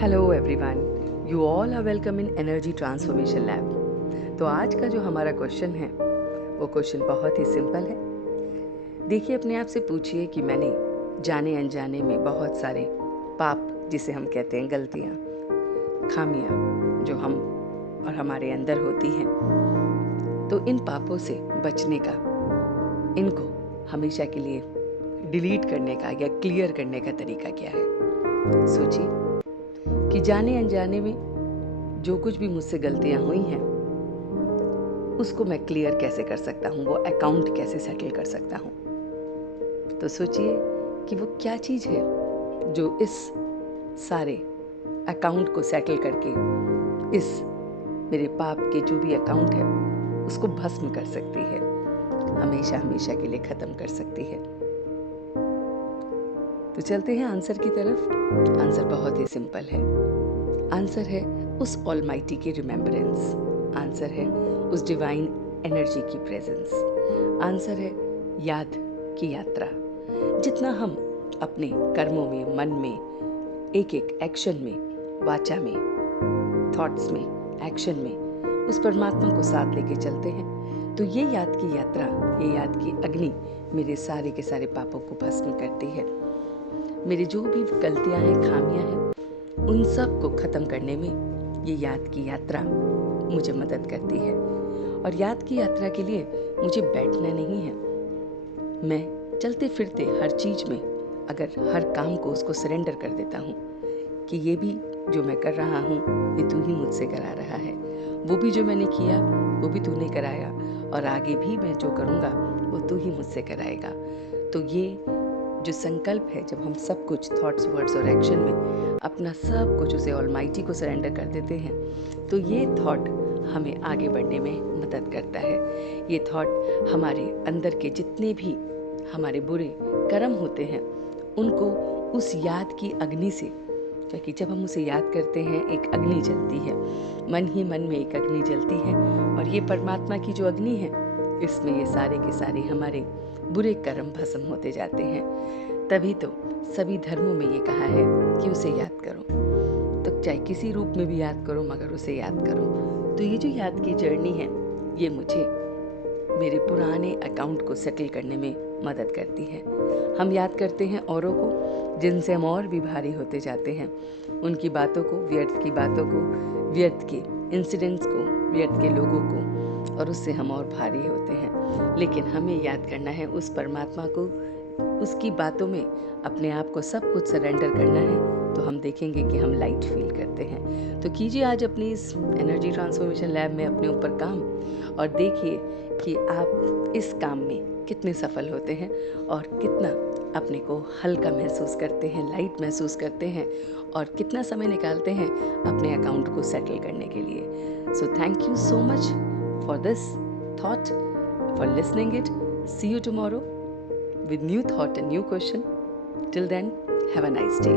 Hello everyone, you all are welcome in energy transformation lab. तो आज का जो हमारा क्वेश्चन है वो क्वेश्चन बहुत ही सिंपल है। देखिए, अपने आप से पूछिए कि मैंने जाने अनजाने में बहुत सारे पाप, जिसे हम कहते हैं गलतियाँ, खामियाँ जो हम और हमारे अंदर होती हैं, तो इन पापों से बचने का, इनको हमेशा के लिए डिलीट करने का या क्लियर करने का तरीका क्या है। सोचिए कि जाने अनजाने में जो कुछ भी मुझसे गलतियां हुई हैं उसको मैं क्लियर कैसे कर सकता हूँ, वो अकाउंट कैसे सेटल कर सकता हूँ। तो सोचिए कि वो क्या चीज़ है जो इस सारे अकाउंट को सेटल करके इस मेरे पाप के जो भी अकाउंट है उसको भस्म कर सकती है, हमेशा हमेशा के लिए ख़त्म कर सकती है। तो चलते हैं आंसर की तरफ। आंसर बहुत ही सिंपल है। आंसर है उस ऑलमाइटी की रिमेम्बरेंस। आंसर है उस डिवाइन एनर्जी की प्रेजेंस। आंसर है याद की यात्रा। जितना हम अपने कर्मों में, मन में, एक एक एक्शन में, वाचा में, थॉट्स में, एक्शन में उस परमात्मा को साथ लेके चलते हैं, तो ये याद की यात्रा, ये याद की अग्नि मेरे सारे के सारे पापों को भस्म करती है। मेरी जो भी गलतियां हैं, खामियां हैं, उन सब को ख़त्म करने में ये याद की यात्रा मुझे मदद करती है। और याद की यात्रा के लिए मुझे बैठना नहीं है। मैं चलते फिरते हर चीज़ में अगर हर काम को उसको सरेंडर कर देता हूँ कि ये भी जो मैं कर रहा हूँ ये तू ही मुझसे करा रहा है, वो भी जो मैंने किया वो भी तूने कराया, और आगे भी मैं जो करूँगा वो तू ही मुझसे कराएगा। तो ये जो संकल्प है, जब हम सब कुछ थॉट्स, वर्ड्स और एक्शन में अपना सब कुछ उसे ऑलमाइटी को सरेंडर कर देते हैं, तो ये थॉट हमें आगे बढ़ने में मदद करता है। ये थॉट हमारे अंदर के जितने भी हमारे बुरे कर्म होते हैं उनको उस याद की अग्नि से, क्योंकि जब हम उसे याद करते हैं एक अग्नि जलती है, मन ही मन में एक अग्नि जलती है, और ये परमात्मा की जो अग्नि है इसमें ये सारे के सारे हमारे बुरे कर्म भस्म होते जाते हैं। तभी तो सभी धर्मों में ये कहा है कि उसे याद करो, तो चाहे किसी रूप में भी याद करो मगर उसे याद करो। तो ये जो याद की जर्नी है ये मुझे मेरे पुराने अकाउंट को सेटल करने में मदद करती है। हम याद करते हैं औरों को जिनसे हम और भी भारी होते जाते हैं, उनकी बातों को, व्यर्थ की बातों को, व्यर्थ के इंसिडेंट्स को, व्यर्थ के लोगों को, और उससे हम और भारी होते हैं। लेकिन हमें याद करना है उस परमात्मा को, उसकी बातों में अपने आप को सब कुछ सरेंडर करना है, तो हम देखेंगे कि हम लाइट फील करते हैं। तो कीजिए आज अपनी इस एनर्जी ट्रांसफॉर्मेशन लैब में अपने ऊपर काम, और देखिए कि आप इस काम में कितने सफल होते हैं और कितना अपने को हल्का महसूस करते हैं, लाइट महसूस करते हैं, और कितना समय निकालते हैं अपने अकाउंट को सेटल करने के लिए। So thank you so much for this thought, for listening it. See you tomorrow with new thought and new question. Till then, have a nice day.